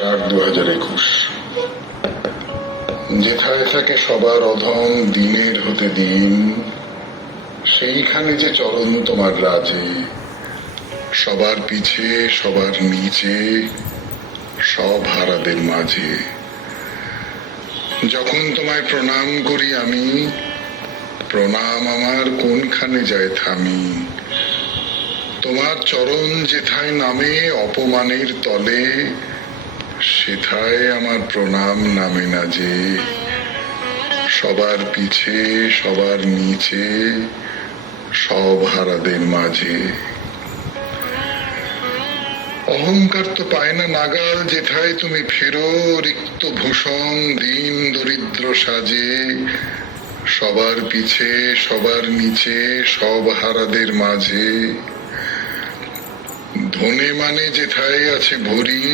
4/2021। যেথায় থাকে সবার অধম দিনের হতে দিন, সেইখানে যে চরণ তোমার রাজে, সবার পিছে সবার নিচে, সব হারাদের মাঝে। যখন তোমায় প্রণাম করি আমি, প্রণাম আমার কোনখানে যায় থামি। তোমার চরণ যেথায় নামে অপমানের তলে, সেথায় আমার প্রণাম নামে না যে। সবার পিছে সবার নিচে, সব হারাদের মাঝে। অহংকার তো পায় না নাগাল যেথায় তুমি ফেরো, রিক্ত ভূষণ দিন দরিদ্র সাজে। সবার পিছে সবার নিচে, সব হারাদের মাঝে। ধনে মানে যেথায় আছে ভরি,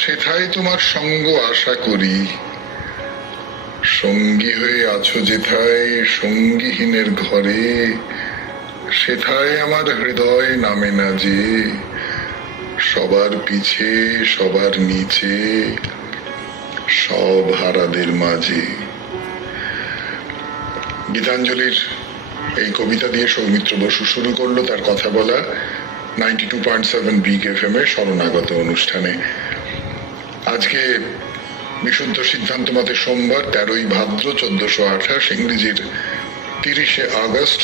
সেথায় তোমার সঙ্গ আশা করি। সঙ্গী হয়ে আছো যেথায় সঙ্গীহীনের ঘরে, সেথায় আমার হৃদয় নামে না যে। সবার পিছে সবার নিচে, সব হারাদের মাঝে। গীতাঞ্জলির এই কবিতা দিয়ে সৌমিত্র বসু শুরু করলো তার কথা বলা 92.7 বিগ FM এর শরণাগত অনুষ্ঠানে। আজকে বিশুদ্ধ সিদ্ধান্ত মতে সোমবার 13ই ভাদ্র 1428, ইংরেজির 30শে আগস্ট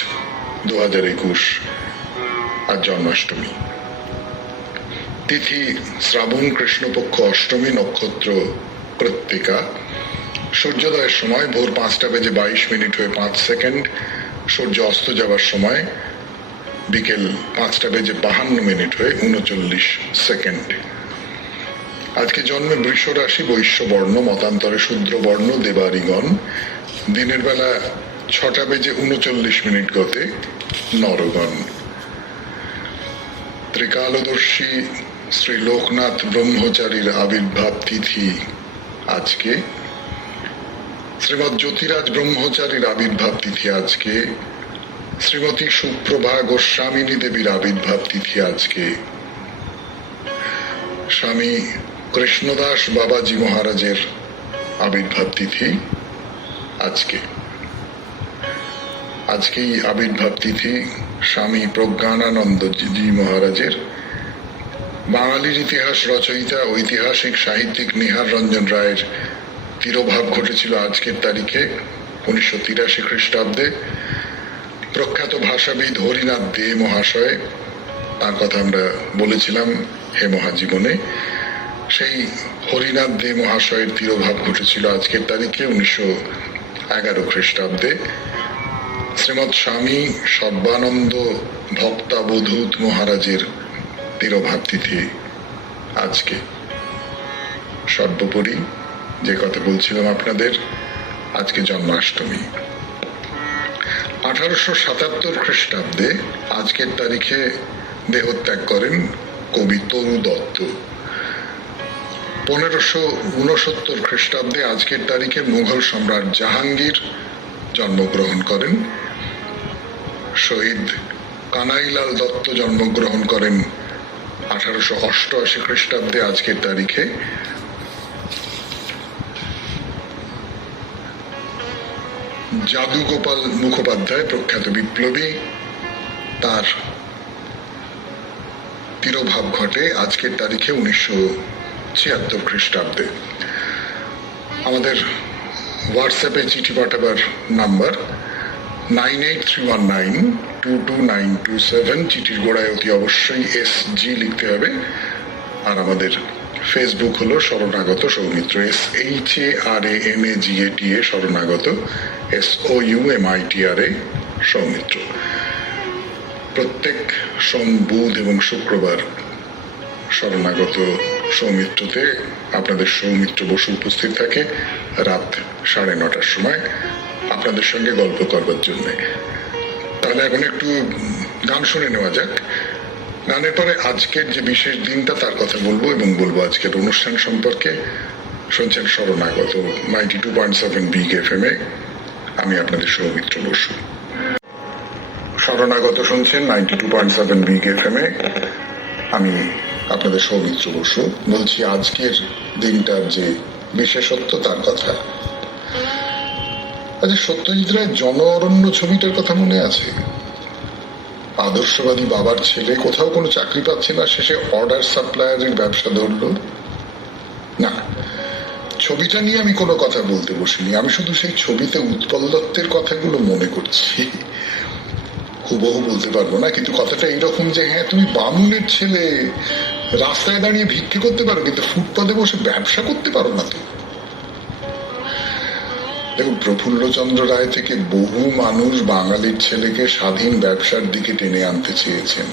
2021, আজ জন্মাষ্টমী। তিথি শ্রাবণ কৃষ্ণপক্ষ অষ্টমী, নক্ষত্র কৃত্তিকা। সূর্যোদয়ের সময় ভোর 5:22 হয়ে 5 সেকেন্ড। সূর্য অস্ত যাওয়ার সময় বিকেল 5:52 হয়ে 39 সেকেন্ড। আজকে জন্মে বৃষ রাশি, বৈশ্য বর্ণ, মতান্তরে শূদ্র বর্ণ, দেবারিগণ। দিনের বেলা 6:39 গতে নরগণ। ত্রিকালদর্শী শ্রী লোকনাথ ব্রহ্মচারীর আবির্ভাব তিথি আজকে। শ্রীমৎ জ্যোতিরাজ ব্রহ্মচারীর আবির্ভাব তিথি আজকে। শ্রীমতী সুপ্রভা গোস্বামিনী দেবীর আবির্ভাব তিথি আজকে। স্বামী কৃষ্ণদাস বাবাজি মহারাজের আবির্ভাব তিথি আজকে। আজকেই আবির্ভাব তিথি স্বামী প্রজ্ঞানানন্দজি মহারাজের। বাঙালির ইতিহাস রচয়িতা ঐতিহাসিক সাহিত্যিক নিহার রঞ্জন রায়ের তিরোভাব ঘটেছিল আজকের তারিখে 1983 খ্রিস্টাব্দে। প্রখ্যাত ভাষাবিদ হরিনাথ দে মহাশয়, তার কথা আমরা বলেছিলাম হে মহাজীবনে। সেই হরিনাথ দে মহাশয়ের তিরোভাব ঘটেছিল আজকের তারিখে 1911 খ্রিস্টাব্দে। শ্রীমৎ স্বামী সর্বানন্দ ভক্তাবধূত মহারাজের তিরোভাব তিথি আজকে। সর্বোপরি যে কথা বলছিলাম আপনাদের, আজকে জন্মাষ্টমী। 1877 খ্রিস্টাব্দে আজকের তারিখে দেহত্যাগ করেন কবি তরু দত্ত। 1569 খ্রিস্টাব্দে আজকের তারিখে মুঘল সম্রাট জাহাঙ্গীর জন্মগ্রহণ করেন। শহীদ কানাইলাল দত্ত জন্মগ্রহণ করেন 1888 খ্রিস্টাব্দে আজকের তারিখে। যাদুগোপাল মুখোপাধ্যায় প্রখ্যাত বিপ্লবী, তার তিরোভাব ঘটে আজকের তারিখে 1976 খ্রিস্টাব্দে। আমাদের হোয়াটসঅ্যাপে চিঠি পাঠাবার নাম্বার 9831922927। চিঠির গোড়ায় অতি অবশ্যই SG লিখতে হবে। আর আমাদের ফেসবুক হলো শরণাগত সৌমিত্র, SHARANAGATA শরণাগত, SOUMITRA সৌমিত্র। প্রত্যেক সোম, বুধ এবং শুক্রবার শরণাগত সৌমিত্রতে আপনাদের সৌমিত্র বসু উপস্থিত থাকে রাত 9:30টার সময় আপনাদের সঙ্গে গল্প করবার জন্য। তাহলে এখন একটু গান শুনে নেওয়া যাক। গানের পরে আজকের যে বিশেষ দিনটা তার কথা বলবো এবং বলবো আজকের অনুষ্ঠান সম্পর্কে। শুনছেন শরণাগত 92.7 বিগ FM এ। আমি আপনাদের সৌমিত্র বসু। শরণাগত শুনছেন 92.7 বিগ FM এ। আমি আপনাদের সৌমিত্র বসু বলছি আজকের দিনটার যে বিশেষত্ব তার কথা। আচ্ছা, সত্যজিৎ রায়ের জন অরণ্য ছবিটার কথা মনে আছে? আদর্শবাদী বাবার ছেলে কোথাও কোনো চাকরি পাচ্ছে না, শেষে অর্ডার সাপ্লায়ারের ব্যবসা ধরলো। না, ছবিটা নিয়ে আমি কোনো কথা বলতে বসিনি, আমি শুধু সেই ছবিতে উৎপল দত্তের কথাগুলো মনে করছি। হুবহু বলতে পারবো না, কিন্তু কথাটা এইরকম যে হ্যাঁ, তুমি বামুনের ছেলে, রাস্তায় দাঁড়িয়ে ভিক্ষে করতে পারো কিন্তু ফুটপাতে বসে ব্যবসা করতে পারো না তো। দেখুন, প্রফুল্লচন্দ্র রায় থেকে বহু মানুষ বাঙালির ছেলেকে স্বাধীন ব্যবসার দিকে টেনে আনতে চেয়েছেন,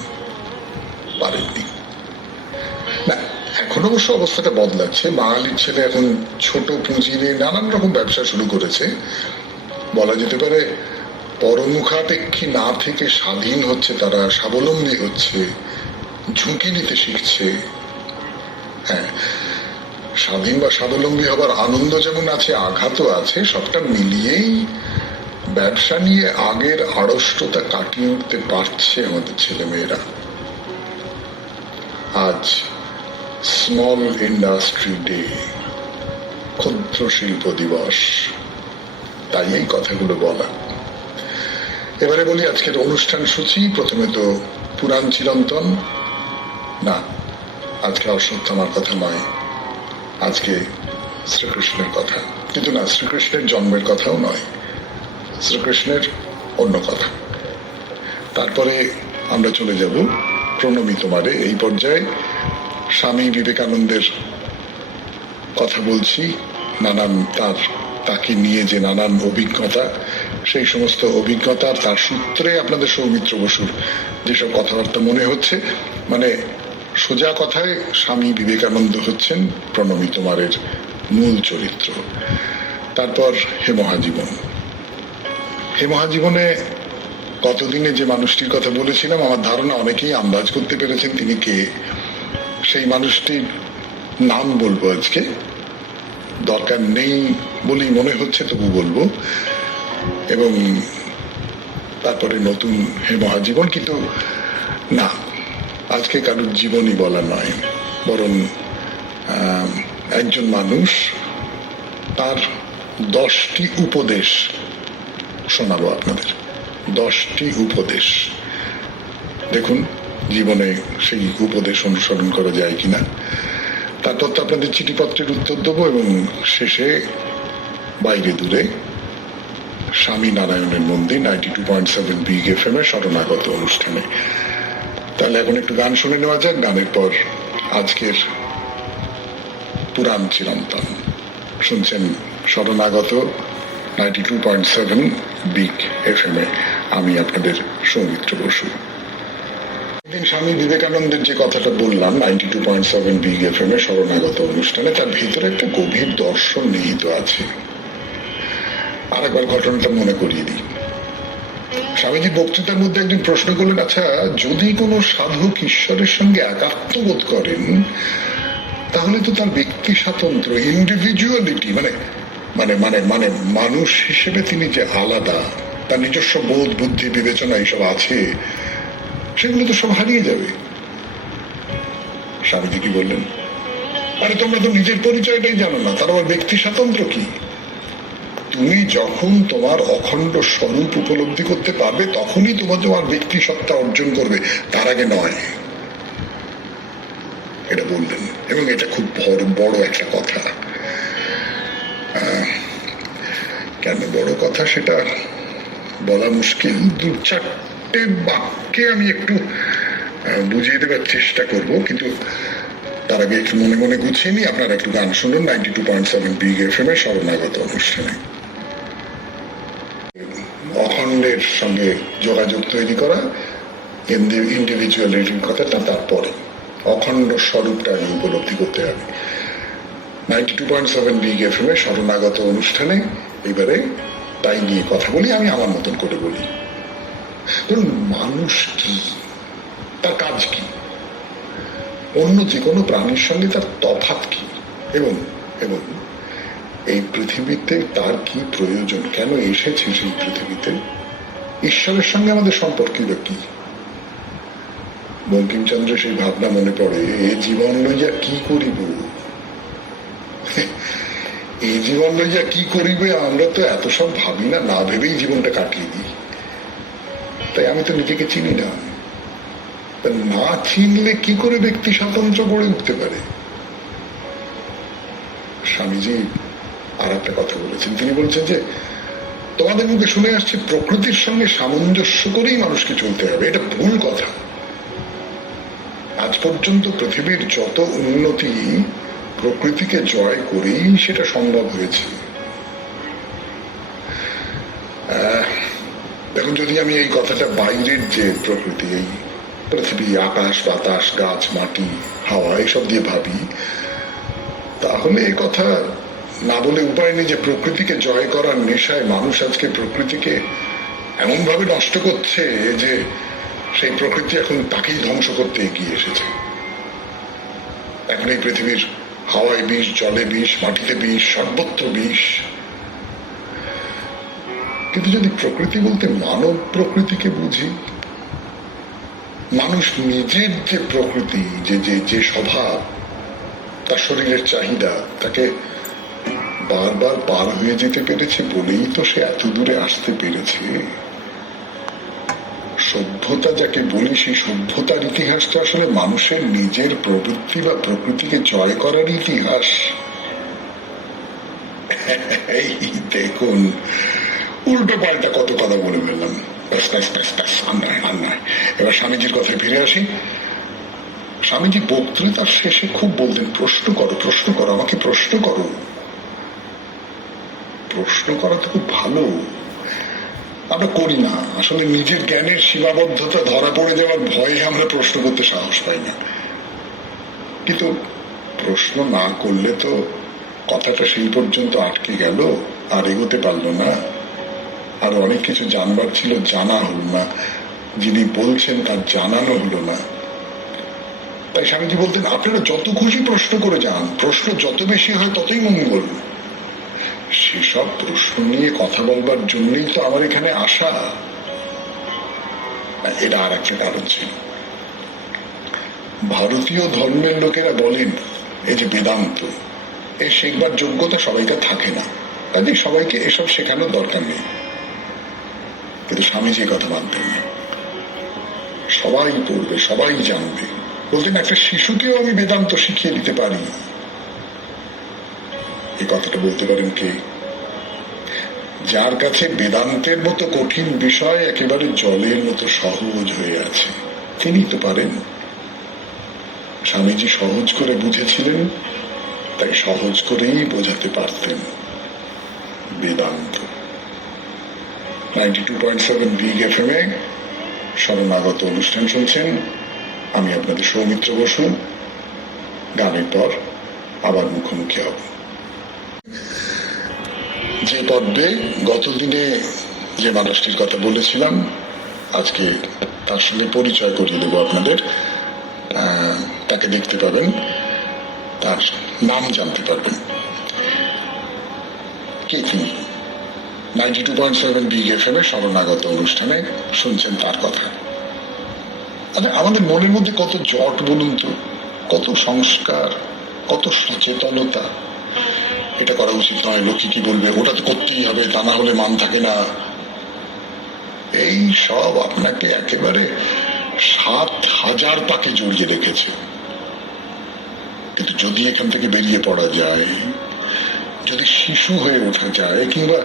পারেননি। না, এখন অবশ্য অবস্থাটা বদলাচ্ছে, বাঙালির ছেলে এখন ছোট পুঁজি নিয়ে নানান রকম ব্যবসা শুরু করেছে। বলা যেতে পারে পরমুখাপেক্ষী না থেকে স্বাধীন হচ্ছে, তারা স্বাবলম্বী হচ্ছে, ঝুঁকি নিতে শিখছে। হ্যাঁ, স্বাধীন বা স্বাবলম্বী হবার আনন্দ যেমন আছে, আঘাতও আছে, সবটা মিলিয়েই ব্যবসা নিয়ে আগের আড়ষ্টতা কাটিয়ে উঠতে পারছে আমাদের ছেলে মেয়েরা। আজ স্মল ইন্ডাস্ট্রি ডে, ক্ষুদ্র শিল্প দিবস, তাই এই কথাগুলো বলা। এবারে বলি আজকের অনুষ্ঠান সূচি। প্রথমে তো পুরাণ চিরন্তন। না, আজকে অশ্বত্থামার কথা নয়, আজকে শ্রীকৃষ্ণের কথা। কিন্তু না, শ্রীকৃষ্ণের জন্মের কথাও নয়, শ্রীকৃষ্ণের অন্য কথা। তারপরে আমরা চলে যাব প্রণমী তোমারে। এই পর্যায়ে স্বামী বিবেকানন্দের কথা বলছি, নানান তাকে নিয়ে যে নানান অভিজ্ঞতা, সেই সমস্ত অভিজ্ঞতার তার সূত্রে আপনাদের সৌমিত্র বসুর যেসব কথাবার্তা মনে হচ্ছে, মানে সোজা কথায় স্বামী বিবেকানন্দ হচ্ছেন প্রণমী তোমারের মূল চরিত্র। তারপর হে মহাজীবন। হে মহাজীবনে কতদিনে যে মানুষটির কথা বলেছিলাম, আমার ধারণা অনেকেই আন্দাজ করতে পেরেছেন তিনি কে। সেই মানুষটির নাম বলবো আজকে, দরকার নেই বলেই মনে হচ্ছে, তবু বলবো। এবং তারপরে নতুন হে মহাজীবন। কিন্তু না, আজকে কারোর জীবনই বলা নয়, বরং একজন মানুষ, তার 10টি উপদেশ শোনাবো আপনাদের। 10টি উপদেশ, দেখুন জীবনে সেই উপদেশ অনুসরণ করা যায় কিনা। তারপর তো আপনাদের চিঠিপত্রের উত্তর দেবো এবং শেষে বাইরে দূরে স্বামী নারায়ণের মন্দির 92.7 বিগ FM এর শরণাগত অনুষ্ঠানে। তাহলে এখন একটু গান শুনে নেওয়া যাক, গানের পর আজকের পুরাণ চিরন্তন। শুনছেন শরণাগত 92.7 বিগ FM এ, আমি আপনাদের সৌমিত্র বসু। একদিন স্বামী বিবেকানন্দের যে কথাটা বললাম 92.7 বিগ FM এ শরণাগত অনুষ্ঠানে, তার ভিতরে একটা গভীর দর্শন নিহিত আছে। আর একবার ঘটনাটা মনে করিয়ে দিই। স্বামীজি বক্তৃতার মধ্যে একদিন প্রশ্ন করলেন, আচ্ছা, যদি কোনো সাধক ঈশ্বরের সঙ্গে একাত্মবোধ করেন, তাহলে তো তার ব্যক্তি স্বাতন্ত্র্য, ইন্ডিভিজুয়ালিটি, মানে মানে মানে মানে মানুষ হিসেবে তিনি যে আলাদা, তার নিজস্ব বোধ, বুদ্ধি, বিবেচনা এইসব আছে, সেগুলো তো সব হারিয়ে যাবে। স্বামীজি কি বললেন? আরে তোমরা তো নিজের পরিচয়টাই জানো না, তার আবার ব্যক্তি স্বাতন্ত্র্য কি? তুমি যখন তোমার অখণ্ড স্বরূপ উপলব্ধি করতে পারবে, তখনই তোমার ব্যক্তি সত্তা অর্জন করবে, তার আগে নয়। এটা বললেন, এবং এটা খুব বড় একটা কথা। কেন বড় কথা সেটা বলা মুশকিল, 2-4টে বাক্যে আমি একটু বুঝিয়ে দেবার চেষ্টা করব, কিন্তু তার আগে একটু মনে মনে গুছিয়ে নিই। আপনারা একটু গান শুনুন 92.7 বিগ FM এর শরণাগত অনুষ্ঠানে। অখণ্ডের সঙ্গে যোগাযোগ তৈরি করা, ইন্ডিভিজুয়ালিটির কথাটা তারপরে, অখণ্ড স্বরূপটা আগে উপলব্ধি করতে হবে। 92.7 বিগ FM এর শরণাগত অনুষ্ঠানে এবারে তাই নিয়ে কথা বলি, আমি আমার মতন করে বলি। ধরুন, মানুষ কি, তার কাজ কি, অন্য যে কোনো প্রাণীর সঙ্গে তার তফাৎ কি, এবং এবং এই পৃথিবীতে তার কি প্রয়োজন, কেন এসেছে সেই পৃথিবীতে, ঈশ্বরের সঙ্গে আমাদের সম্পর্কটা কি, বঙ্কিমচন্দ্র সেই ভাবনা মনে পড়ে, এ জীবন লইয়া কি করিব, এই জীবন লইয়া কি করিবে, আমরা তো এত সব ভাবি না, না ভেবেই জীবনটা কাটিয়ে দিই। তাই আমি তো নিজেকে চিনি না, না চিনলে কি করে ব্যক্তি স্বাতন্ত্র গড়ে উঠতে পারে? স্বামীজি আর একটা কথা বলেছেন, তিনি বলছেন যে তোমাদের মুখে শুনে আসছে প্রকৃতির সঙ্গে সামঞ্জস্য করেই মানুষকে চলতে হবে। এটা ভুল কথা। আজ পর্যন্ত পৃথিবীর যত উন্নতি প্রকৃতিকে জয় করেই সেটা সম্ভব হয়েছে। দেখুন, যদি আমি এই কথাটা বাইরের যে প্রকৃতি, এই পৃথিবী, আকাশ বাতাস, গাছ মাটি হাওয়া এসব দিয়ে ভাবি, তাহলে এই কথা না বলে উপায় নেই যে প্রকৃতিকে জয় করার নেশায় মানুষ আজকে প্রকৃতিকে এমন ভাবে নষ্ট করছে যে সেই প্রকৃতি এখন তাকেই ধ্বংস করতে এগিয়ে এসেছে। এখন এই পৃথিবীর হাওয়ায় বিষ, জলে বিষ, মাটিতে বিষ, সর্বত্র বিষ। কিন্তু যদি প্রকৃতি বলতে মানব প্রকৃতিকে বুঝি, মানুষ নিজের যে প্রকৃতি, যে যে যে স্বভাব, তার শরীরের চাহিদা, তাকে বারবার পার হয়ে যেতে পেরেছে বলেই তো সে এত দূরে আসতে পেরেছে। সভ্যতা যাকে বলি, সেই সভ্যতার ইতিহাসটা আসলে মানুষের নিজের প্রবৃত্তি বা প্রকৃতিকে জয় করার ইতিহাস। এই দেখুন, উল্টো পাল্টা কত কথা বলে ফেললাম। এবার স্বামীজির কথায় ফিরে আসি। স্বামীজি বক্তৃতার শেষে খুব বলতেন, প্রশ্ন করো, প্রশ্ন করো, আমাকে প্রশ্ন করো। প্রশ্ন করা তো খুব ভালো, আমরা করি না। আসলে নিজের জ্ঞানের সীমাবদ্ধতা ধরা পড়ে যাওয়ার ভয়ে আমরা প্রশ্ন করতে সাহস পাই না। কিন্তু প্রশ্ন না করলে তো কথাটা সেই পর্যন্ত আটকে গেল, আর এগোতে পারলো না। আর অনেক কিছু জানবার ছিল, জানা হলো না। যিনি বলছেন তার জানানো হলো না। তাই স্বামীজি বলতেন, আপনারা যত খুশি প্রশ্ন করে যান, প্রশ্ন যত বেশি হয় ততই মঙ্গল। সেসব প্রশ্ন নিয়ে কথা বলবার জন্যই তো আমার এখানে আসা। এটা আর একটা কারণ ছিল। ভারতীয় ধর্মের লোকেরা বলেন, এই যে বেদান্ত, এর শেখবার যোগ্যতা সবাইকার থাকে না, কাজে সবাইকে এসব শেখানোর দরকার নেই। কিন্তু স্বামীজি কথা মানতেন না। সবাই পড়বে, সবাই জানবে। বলতেন, একটা শিশুকেও আমি বেদান্ত শিখিয়ে দিতে পারি। এই কথাটা বলতে পারেন কে? যার কাছে বেদান্তের মতো কঠিন বিষয় একেবারে জলের মতো সহজ হয়ে আছে, তিনি তো পারেন। স্বামীজি সহজ করে বুঝেছিলেন, তাই সহজ করেই বোঝাতে পারতেন বেদান্ত। 92.7 বিগ FM এ শরণাগত অনুষ্ঠান শুনছেন। আমি আপনাদের সৌমিত্র বসু। গানের পর আবার মুখোমুখি হব। যে পর্বে গতদিনে যে মানুষটির কথা বলেছিলাম, আজকে তার সঙ্গে পরিচয় করিয়ে দেবো আপনাদের। তাকে দেখতে পাবেন, তার নাম জানতে পারবেন। কে তিনি? 92.7 বিগ FM এ শরণাগত অনুষ্ঠানে শুনছেন তার কথা। আমাদের মনের মধ্যে কত জট বলুন তো, কত সংস্কার, কত সচেতনতা। এটা করা উচিত নয়, লোকে কি বলবে, ওটা তো করতেই হবে, তা না হলে মান থাকে না। এই সব আপনাকে একেবারে 7,000 পাকে জড়িয়ে রেখেছে। কিন্তু যদি এখান থেকে বেরিয়ে পড়া যায়, যদি শিশু হয়ে ওঠা যায়, কিংবা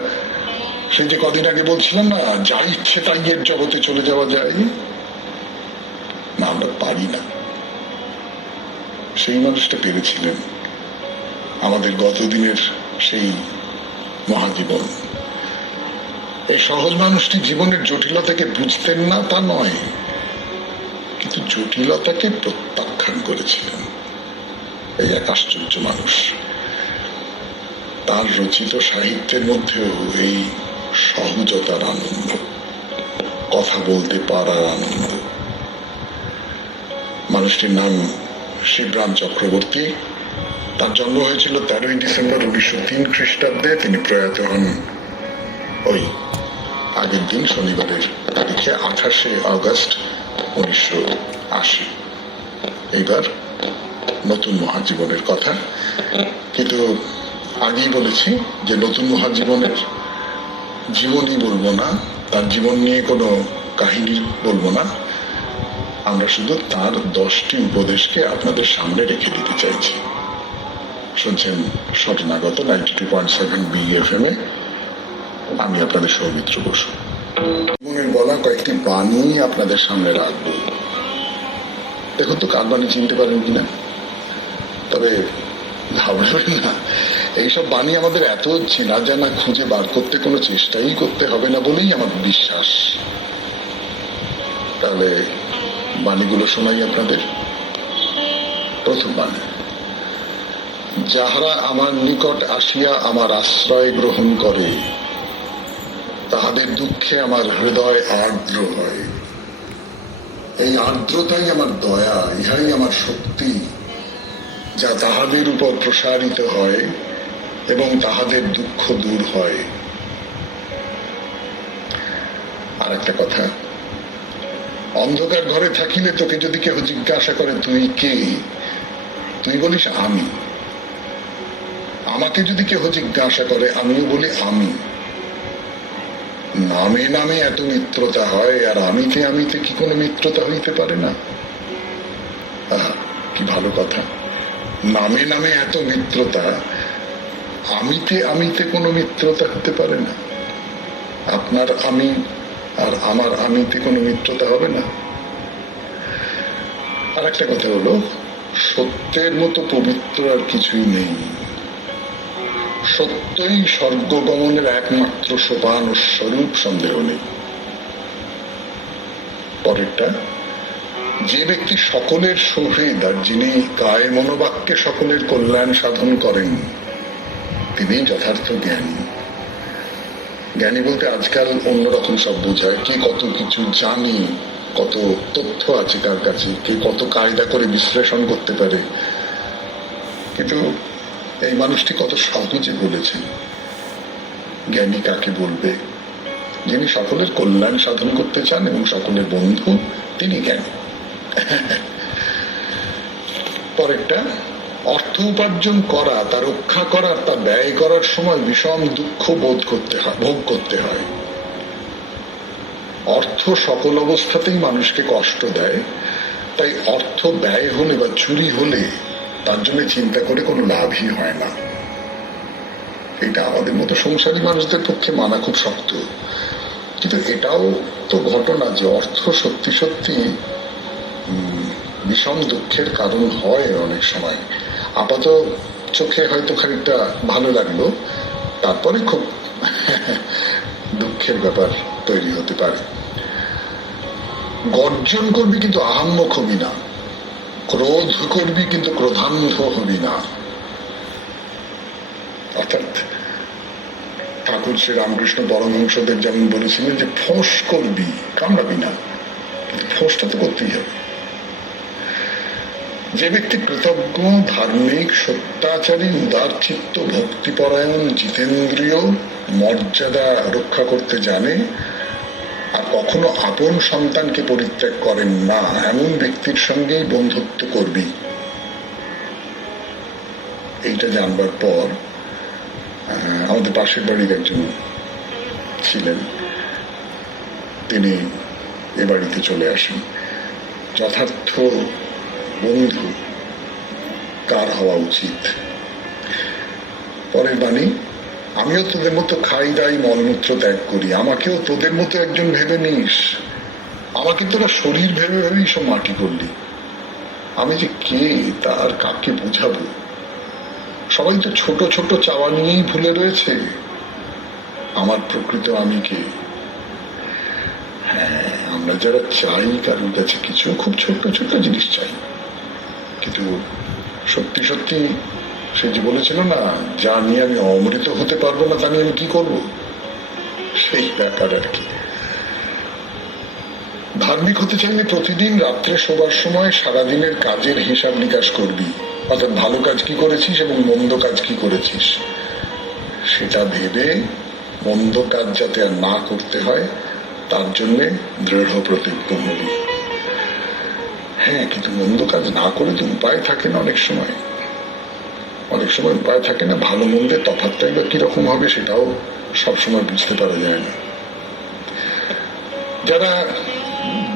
সেই যে কদিন আগে বলছিলাম না, যা ইচ্ছে তাই এর জগতে চলে যাওয়া যায়, না আমরা পারি না। সেই মানুষটা পেরেছিলেন, আমাদের গতদিনের সেই মহাজীবন। এই সহজ মানুষটি জীবনের জটিলতাকে বুঝতেন না তা নয়, কিন্তু জটিলতাকে প্রত্যাখ্যান করেছিলেন। এই এক আশ্চর্য মানুষ। তার রচিত সাহিত্যের মধ্যেও এই সহজতার আনন্দ, কথা বলতে পারার আনন্দ। মানুষটির নাম শিবরাম চক্রবর্তী। তার জন্ম হয়েছিল 13ই ডিসেম্বর 1903 খ্রিস্টাব্দে। তিনি প্রয়াত হন ওই আগের দিন, শনিবারের তারিখে 28শে আগস্ট 1900। আসে। এইবার নতুন মহাজীবনের কথা, কিন্তু আগেই বলেছি যে নতুন মহাজীবনের জীবনী বলবো না, তার জীবন নিয়ে কোনো কাহিনী বলবো না, আমরা শুধু তার 10টি উপদেশকে আপনাদের সামনে রেখে দিতে চাইছি। শুনছেন শরণাগত 92.7 BFM এ, আমি আপনাদের সৌমিত্র বসু। জীবনের বলা কয়েকটি বাণী আপনাদের সামনে রাখবো। দেখুন তো কার বাণী চিনতে পারেন কিনা, তবে ঘাবড়াবেন না, এইসব বাণী আমাদের এত চেনা জানা, খুঁজে বার করতে কোনো চেষ্টাই করতে হবে না বলেই আমার বিশ্বাস। তাহলে বাণীগুলো শোনাই আপনাদের। প্রথম বাণী: যাহারা আমার নিকট আসিয়া আমার আশ্রয় গ্রহণ করে, তাহাদের দুঃখে আমার হৃদয় আর্দ্র হয়। এই আর্দ্রতাই আমার দয়া, ইহাই আমার শক্তি, যা তাহাদের উপর প্রসারিত হয় এবং তাহাদের দুঃখ দূর হয়। আর একটা কথা, অন্ধকার ঘরে থাকিলে তোকে যদি কেউ জিজ্ঞাসা করে তুই কে, তুই বলিস আমি। আমাকে যদি কেউ জিজ্ঞাসা করে আমিও বলি আমি। নামে নামে এত মিত্রতা হয়, আর আমিতে আমিতে কি কোনো মিত্রতা হইতে পারে না? কি ভালো কথা, নামে নামে এত মিত্রতা, আমিতে আমিতে কোনো মিত্রতা হতে পারে না। আপনার আমি আর আমার আমিতে কোনো মিত্রতা হবে না। আর একটা কথা হলো, সত্যের মতো পবিত্র আর কিছুই নেই। সত্যই স্বর্গগমনের একমাত্র সোপান ও স্বরূপ, সন্দেহ নেই। পরেরটা: যে ব্যক্তি সকলের সহিত আর যিনি কায় মনোবাক্যে সকলের কল্যাণ সাধন করেন, তিনি যথার্থ জ্ঞানী। জ্ঞানী বলতে আজকাল অন্যরকম সব বোঝায়, কে কত কিছু জানে, কত তথ্য আছে তার কাছে, কে কত কায়দা করে বিশ্লেষণ করতে পারে। কিন্তু এই মানুষটি কত সহজে বলেছেন, জ্ঞানী কাকে বলবে? যিনি সকলের কল্যাণ সাধন করতে চান এবং সকলের বন্ধু, তিনি জ্ঞানী। পরেরটা: অর্থ উপার্জন করা, তা রক্ষা করা, তা ব্যয় করার সময় বিষম দুঃখ বোধ করতে হয়, ভোগ করতে হয়। অর্থ সকল অবস্থাতেই মানুষকে কষ্ট দেয়, তাই অর্থ ব্যয় হলে বা চুরি হলে তার জন্য চিন্তা করে কোনো লাভই হয় না। এটা আমাদের মতো সংসারী মানুষদের পক্ষে মানা খুব শক্ত, কিন্তু এটাও তো ঘটনা যে অর্থ সত্যি সত্যি বিষম দুঃখের কারণ হয় অনেক সময়। আপাত চোখে হয়তো খানিকটা ভালো লাগলো, তারপরে খুব দুঃখের ব্যাপার তৈরি হতে পারে। গর্জন করবি কিন্তু আহাম্মক হবি না, ক্রোধ করবি কিন্তু ক্রোধান্ধ হবি না। অর্থাৎ ঠাকুর শ্রী রামকৃষ্ণ পরমহংসদেব যেমন বলেছিলেন যে ফোঁস করবি, কামড়াবি না, কিন্তু ফোঁসটা তো করতেই হবে। যে ব্যক্তি কৃতজ্ঞ, ধার্মিক, সত্যাচারী, উদার চিত্ত, ভক্তিপরায়ণ, জিতেন্দ্রীয়, মর্যাদা রক্ষা করতে জানে, আর কখনো আপন সন্তানকে পরিত্যাগ করেন না, এমন ব্যক্তির সঙ্গেই বন্ধুত্ব করবি। এইটা জানবার পর আমাদের পাশের বাড়ির একজন ছিলেন, তিনি এ বাড়িতে চলে আসেন। যথার্থ বন্ধু কার হওয়া উচিত? পরের বাণী: আমিও তোদের মতো খাই দাই, মলমূত্র ত্যাগ করি, আমাকেও তোদের মতো একজন ভেবে নিস। আমাকে তোরা শরীর ভেবে ভেবেই সব মাটি করলি। আমি যে কে তার কাকে বুঝাবো? সবাই তো ছোট ছোট চাওয়া নিয়েই ভুলে রয়েছে। আমার প্রকৃত আমি কে? হ্যাঁ, আমরা যারা চাই কারোর কাছে কিছু, খুব ছোট্ট ছোট্ট জিনিস চাই, কিন্তু সত্যি সত্যি সে যে বলেছিল না, যা নিয়ে আমি অমৃত হতে পারবো না তা নিয়ে আমি কি করবো, সেই ব্যাপার আর কি। ধার্মিক হতে চাইলে প্রতিদিন রাত্রে শোবার সময় সারাদিনের কাজের হিসাব নিকাশ করবি, অর্থাৎ ভালো কাজ কি করেছিস এবং মন্দ কাজ কি করেছিস সেটা ভেবে মন্দ কাজ যাতে আর না করতে হয় তার জন্য দৃঢ় প্রতিজ্ঞ হবি। হ্যাঁ, কিন্তু মন্দ কাজ না করে তো উপায় থাকে না। অনেক সময় উপায় থাকে না। ভালো মন্দের তফাৎটাই বা কিরকম হবে সেটাও সবসময় বুঝতে পারা যায় না। যারা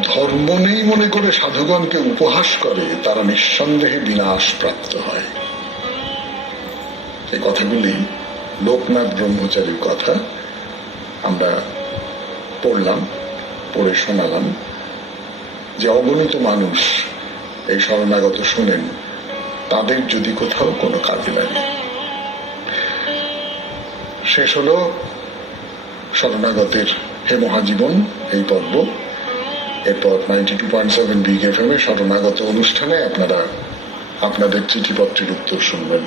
ধর্ম নেই মনে করে সাধুগণকে উপহাস করে তারা নিঃসন্দেহে বিনাশ প্রাপ্ত হয়। এই কথাগুলি লোকনাথ ব্রহ্মচারীর কথা আমরা পড়লাম, পড়ে শোনালাম, যে অগণিত মানুষ এই শরণাগত শোনেন, তাদের যদি কোথাও কোনো কাজে লাগে। শেষ হলো শরণাগতের হে মহাজীবন এই পর্ব। এরপর 92.7 বিগ এফএম এ শরণাগত অনুষ্ঠানে আপনারা আপনাদের চিঠিপত্রের উত্তর শুনবেন।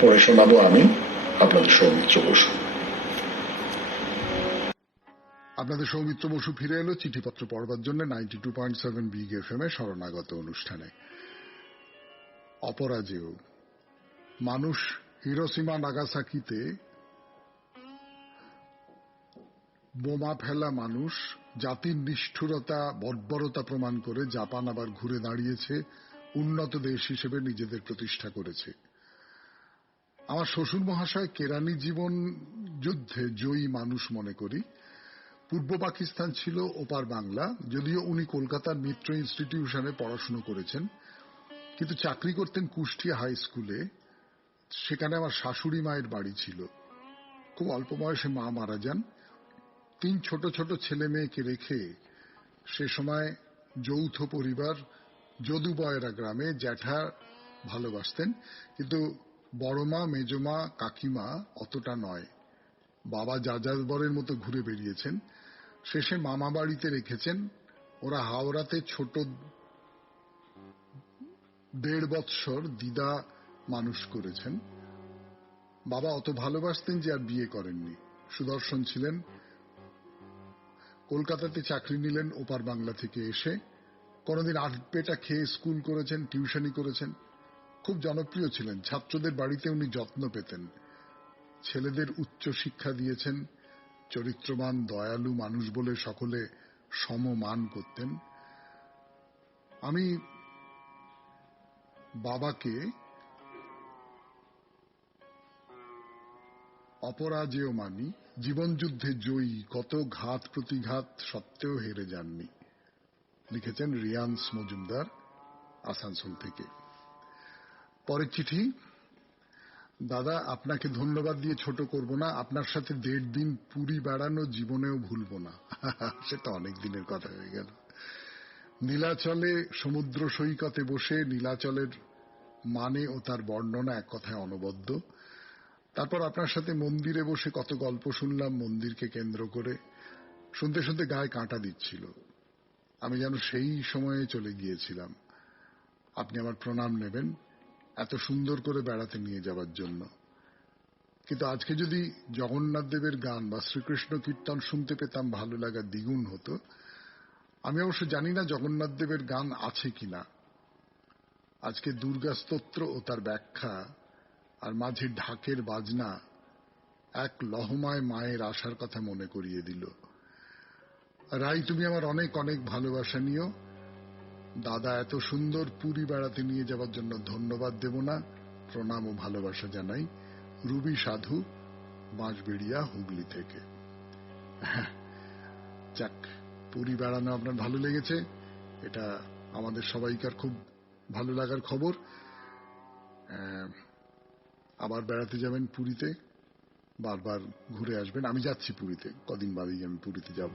পড়ে শোনাবো আমি, আপনাদের সৌমিত্র বসু। আপনাদের সৌমিত্র বসু ফিরে এলো চিঠিপত্র পড়বার জন্য 92.7 বিগ এফএম এ শরণাগত অনুষ্ঠানে। অপরাজেয় মানুষ হিরোশিমা নাগাসাকিতে বোমা ফেলা মানুষ জাতির নিষ্ঠুরতা বর্বরতা প্রমাণ করে জাপান আবার ঘুরে দাঁড়িয়েছে, উন্নত দেশ হিসেবে নিজেদের প্রতিষ্ঠা করেছে। আমার শ্বশুর মহাশয় কেরানি জীবন যুদ্ধে জয়ী মানুষ মনে করি। পূর্ব পাকিস্তান ছিল ওপার বাংলা, যদিও উনি কলকাতার মিত্র ইনস্টিটিউশনে পড়াশুনো করেছেন, কিন্তু চাকরি করতেন কুষ্টিয়া হাই স্কুলে। সেখানে আমার শাশুড়ি মায়ের বাড়ি ছিল। খুব অল্প বয়সে মা মারা যান। 3 ছোট ছোট ছেলে মেয়েকে রেখে সে সময় যৌথ পরিবার যদুবয়রা গ্রামে জ্যাঠা ভালোবাসতেন, কিন্তু বড় মা, মেজমা, কাকিমা অতটা নয়। বাবা যাযাবরের মতো ঘুরে বেরিয়েছেন। শেষে মামা বাড়িতে রেখেছেন। ওরা হাওড়াতে ছোট 1.5 বৎসর দিদা মানুষ করেছেন। বাবা অত ভালোবাসতেন যে আর বিয়ে করেননি। সুদর্শন ছিলেন। কলকাতাতে চাকরি নিলেন ওপার বাংলা থেকে এসে। কোনদিন আধপেটা খেয়ে স্কুল করেছেন, টিউশনি করেছেন। খুব জনপ্রিয় ছিলেন। ছাত্রদের বাড়িতে উনি যত্ন পেতেন। ছেলেদের উচ্চ শিক্ষা দিয়েছেন। চরিত্রবান দয়ালু মানুষ বলে সকলে সমমান করতেন। আমি বাবাকে অপরাজেয় মানি। জীবনযুদ্ধে জয়ী, কত ঘাত প্রতিঘাত সত্ত্বেও হেরে যাননি। লিখেছেন রিয়ান্স মজুমদার, আসানসোল থেকে। পরের চিঠি। দাদা, আপনাকে ধন্যবাদ দিয়ে ছোট করব না। আপনার সাথে 1.5 দিন পুরী বেড়ানো জীবনেও ভুলব না। সেটা অনেক দিনের কথা হয়ে গেল। নীলাচলে সমুদ্র সৈকতে বসে নীলাচলের মানে ও তার বর্ণনা এক কথায় অনবদ্য। তারপর আপনার সাথে মন্দিরে বসে কত গল্প শুনলাম মন্দিরকে কেন্দ্র করে। শুনতে শুনতে গায়ে কাঁটা দিচ্ছিল। আমি যেন সেই সময়ে চলে গিয়েছিলাম। আপনি আমার প্রণাম নেবেন এত সুন্দর করে বেড়াতে নিয়ে যাবার জন্য। কিন্তু আজকে যদি জগন্নাথ দেবের গান বা শ্রীকৃষ্ণ কীর্তন শুনতে পেতাম ভালো লাগা দ্বিগুণ হতো। আমি অবশ্য জানি না জগন্নাথ দেবের গান আছে কিনা। আজকে দুর্গা স্তোত্র ও তার ব্যাখ্যা আর মাঝে ঢাকের বাজনা এক লহমায় মায়ের আশার কথা মনে করিয়ে দিল। রাই, তুমি আমার অনেক অনেক ভালোবাসা নিও। দাদা এত সুন্দর পুরী বেড়াতে নিয়ে যাওয়ার জন্য ধন্যবাদ দেব না, প্রণাম ও ভালোবাসা জানাই। রুবি সাধু, বাঁশবেড়িয়া, হুগলি থেকে। যাক, পুরী বেড়ানো আপনার ভালো লেগেছে, এটা আমাদের সবাইকার খুব ভালো লাগার খবর। আবার বেড়াতে যাবেন পুরীতে, বারবার ঘুরে আসবেন। আমি যাচ্ছি পুরীতে, কদিন বাদেই আমি পুরীতে যাব,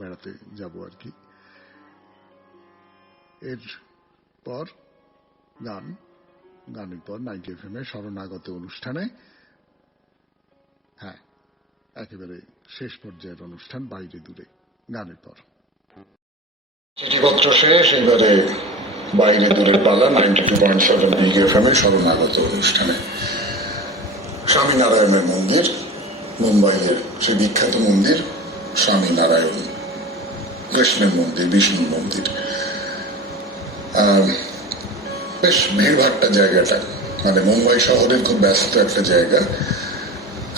বেড়াতে যাব আর কি। এর পর গানের পর 90 FM এ শরণাগত অনুষ্ঠানে, হ্যাঁ একেবারে শেষ পর্যায়ের অনুষ্ঠান, বাইরে দূরে গানের পর চিঠিপত্র শেষ। এবারে বাইরে দূরের পালা 92.7 বিগ এফএম এ শরণাগত অনুষ্ঠানে। স্বামীনারায়ণের মন্দির, মুম্বাইয়ের সেই বিখ্যাত মন্দির স্বামীনারায়ণ, কৃষ্ণের মন্দির, বিষ্ণুর মন্দির। বেশ ভিড়ভাট্টা জায়গাটা, মানে মুম্বাই শহরের খুব ব্যস্ত একটা জায়গা।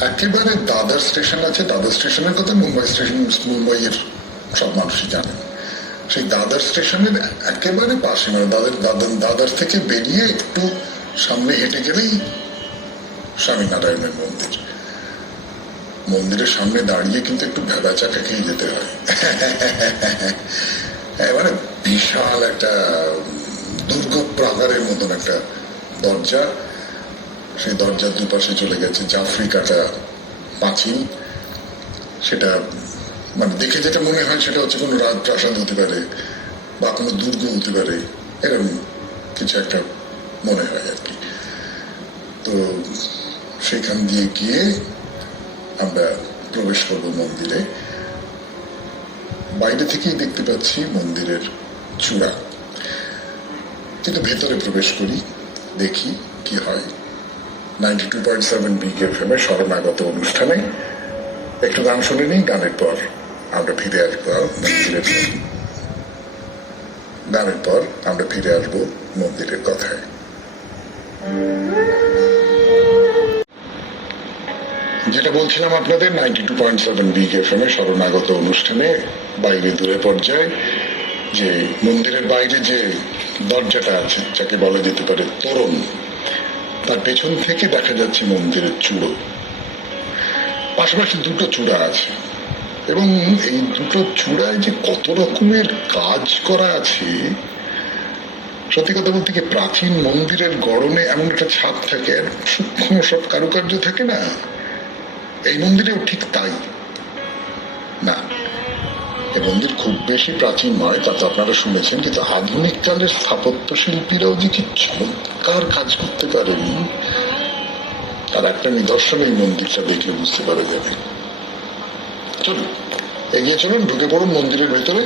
একেবারে দাদার স্টেশন আছে, দাদার স্টেশনের কথা মুম্বাইয়ের সব মানুষই জানেন। সেই দাদার স্টেশনের একেবারে পাশে, মানে দাদার থেকে বেরিয়ে একটু সামনে হেঁটে গেলেই স্বামীনারায়ণের মন্দির। মন্দিরের সামনে দাঁড়িয়ে কিন্তু একটু ভেবা চাকা খেয়ে যেতে হয়। মানে বিশাল একটা দুর্গ প্রাকারের মতন একটা দরজা, সেই দরজার দুপাশে চলে গেছে জাফরি কাটা পাঁচিল। সেটা মানে দেখে যেটা মনে হয় সেটা হচ্ছে কোনো রাজপ্রাসাদ হতে পারে বা কোনো দুর্গ হতে পারে, এরকম কিছু একটা মনে হয় আর কি। তো সেখান দিয়ে গিয়ে আমরা প্রবেশ করব মন্দিরে। বাইরে থেকেই দেখতে পাচ্ছি মন্দিরের চূড়া, কিন্তু ভেতরে প্রবেশ করি, দেখি কি হয়। 92.7 বিগ এফএম এর শরণাগত অনুষ্ঠানে একটু গান শুনে নিই, গানের পর আমরা ফিরে আসবো মন্দিরের গানের পর আমরা ফিরে আসবো মন্দিরের কথায়। যেটা বলছিলাম আপনাদের 92.7 বিগ এফএম এর শরণাগত অনুষ্ঠানে বাইরে দূরে পর্যায়ে যে মন্দিরের বাইরে যে দরজাটা আছে, যাকে বলা যেতে পারে তোরণ, তার পেছন থেকে দেখা যাচ্ছে মন্দিরের চূড়ো। পাশাপাশি দুটো চূড়া আছে এবং এই দুটো চূড়ায় যে কত রকমের কাজ করা আছে, সত্যি কথা বলতে কি প্রাচীন মন্দিরের গড়নে এমন একটা ছাপ থাকে আর সূক্ষ্ম সব কারুকার্য থাকে না, এই মন্দিরেও ঠিক তাই না। এই মন্দির খুব বেশি প্রাচীন নয়, তা তো আপনারা শুনেছেন, কিন্তু আধুনিক কালের স্থাপত্য শিল্পীরাও যে কি চমৎকার কাজ করতে পারেন তার একটা নিদর্শন এই মন্দিরটা দেখলে বুঝতে পারা যাবে। চলুন এগিয়ে চলুন, ঢুকে পড়ুন মন্দিরের ভেতরে।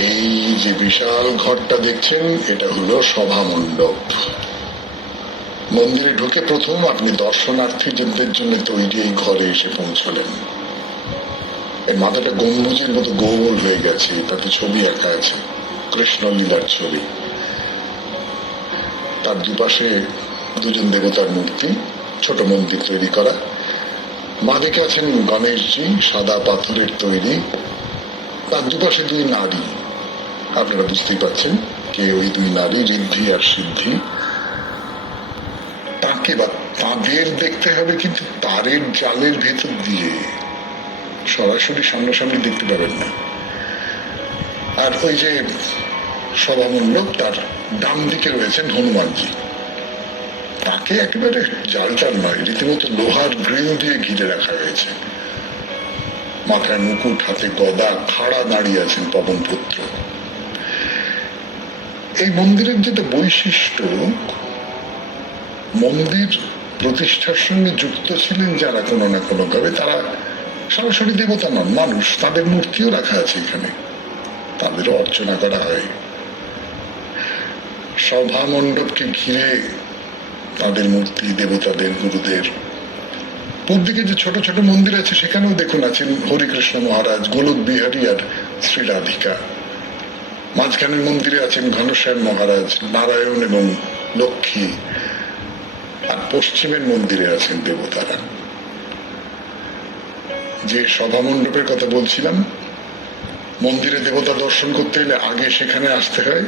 এই যে বিশাল ঘরটা দেখছেন, এটা হলো সভা মণ্ডপ। মন্দিরে ঢুকে প্রথম আপনি দর্শনার্থীদের জন্য তৈরি এই ঘরে এসে পৌঁছলেন। এর মাথাটা গম্বুজের মতো গোল হয়ে গেছে, তাতে ছবি আঁকা আছে, কৃষ্ণ লীলার ছবি। তার দুপাশে দুজন দেবতার মূর্তি, ছোট মন্দির তৈরি করা। বাঁদিকে আছেন গণেশজি, সাদা পাথরের তৈরি। তার দুপাশে দুই নারী, আপনারা বুঝতেই পারছেন কে ওই দুই নারী, ঋদ্ধি আর সিদ্ধি। তাকে বা তাদের দেখতে হবে কিন্তু তারের জালের ভেতর দিয়ে, সরাসরি সামনাসামনি দেখতে পাবেন না। আর ওই যে সভামণ্ডপ, তার ডান দিকে রয়েছেন হনুমানজি। তাকে একেবারে জালটাল নয়, রীতিমতো লোহার গ্রিল দিয়ে ঘিরে রাখা হয়েছে। মাথায় মুকুট, হাতে গদা, খাড়া দাঁড়িয়ে আছেন পবনপুত্র। এই মন্দিরের যেটা বৈশিষ্ট্য, মন্দির প্রতিষ্ঠার সঙ্গে যুক্ত ছিলেন যারা কোনো না কোনো ভাবে, তারা সরাসরি দেবতা নন, মানুষ। তাদের মূর্তিও রাখা আছে এখানে, তাদেরও অর্চনা করা হয়। সভা মণ্ডপকে ঘিরে তাদের মূর্তি, দেবতাদের, গুরুদের। পূর্বদিকে যে ছোট ছোট মন্দির আছে সেখানেও দেখুন আছেন হরিকৃষ্ণ মহারাজ, গোলক বিহারী আর শ্রী রাধিকা। মাঝখানের মন্দিরে আছেন ঘনশ্যাম মহারাজ, নারায়ণ এবং লক্ষ্মী। আর পশ্চিমের মন্দিরে আছেন দেবতারা। যে সভা মণ্ডপের কথা বলছিলাম, মন্দিরে দেবতা দর্শন করতে এলে আগে সেখানে আসতে হয়,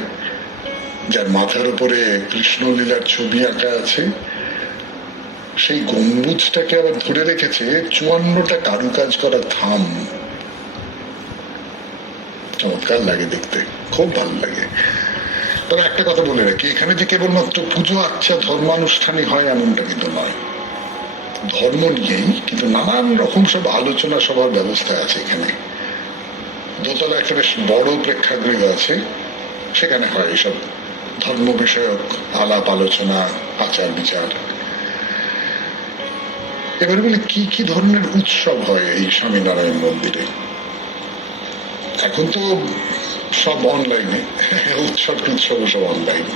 যার মাথার উপরে কৃষ্ণলীলার ছবি আঁকা আছে। সেই গম্বুজটাকে আবার ধরে রেখেছে 54টা কারুকাজ করা থাম। চমৎকার লাগে দেখতে, খুব ভালো লাগে। তবে একটা কথা বলে রাখি, এখানে যে কেবলমাত্র পুজো আচ্ছা ধর্মানুষ্ঠানিক হয় এমনটা কিন্তু নয়। ধর্ম নিয়েই কিন্তু নানান রকম সব আলোচনা সভার ব্যবস্থা আছে এখানে। দোতলা একটা বেশ বড় প্রেক্ষাগৃহ আছে, সেখানে হয় এসব ধর্ম বিষয়ক আলাপ আলোচনা, আচার বিচার। এবারে বলে কি কি ধরনের উৎসব হয় এই স্বামীনারায়ণ মন্দিরে। এখন তো সব অনলাইনে, উৎসব সব অনলাইন।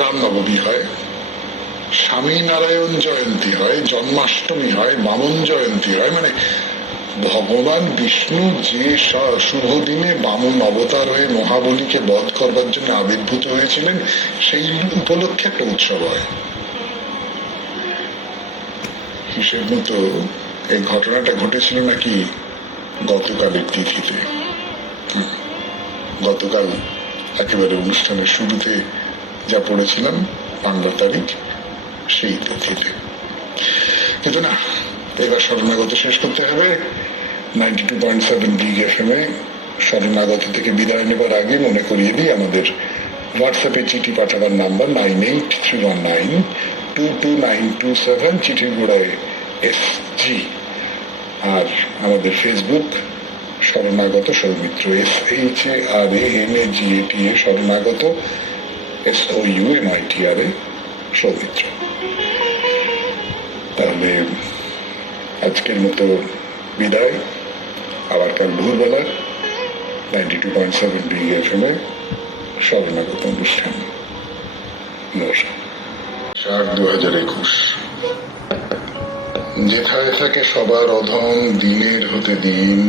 রামনবমী হয়, স্বামীনারায়ণ জয়ন্তী হয়, জন্মাষ্টমী হয়, বামন জয়ন্তী হয়। মানে ভগবান বিষ্ণু যে শুভ দিনে বামন অবতার হয়ে মহাবলীকে বধ করবার জন্য আবির্ভূত হয়েছিলেন, সেই উপলক্ষে একটা উৎসব হয়। হিসেব মতো এই ঘটনাটা ঘটেছিল নাকি গতকালের তিথিতে। গতকাল একেবারে অনুষ্ঠানের শুরুতে যা পড়েছিলাম 15 তারিখ সেই তিথিতে, কিন্তু না, এবার শরণাগত শেষ করতে হবে। 92.7 বিগ FM এ শরণাগত থেকে বিদায় নেবার আগে মনে করিয়ে দিই আমাদের হোয়াটসঅ্যাপে চিঠি পাঠাবার নাম্বার 9831922927, চিঠির গোড়ায় SG, আর আমাদের ফেসবুক শরণাগত সৌমিত্র, SHARANAGATA শরণাগত, SOUMITRA সৌমিত্র। তাহলে আজকের মতো বিদায়, আবার কাল ভোরবেলা 92.7 বিগ FM এ শরণাগত অনুষ্ঠান। নমস্কার। 2021 যেথায় থাকে সবার অধম দিনের হতে দিন,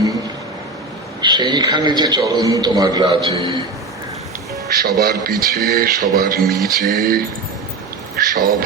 সেইখানে যে চরণ তোমার রাজে, সবার পিছে সবার নিচে সব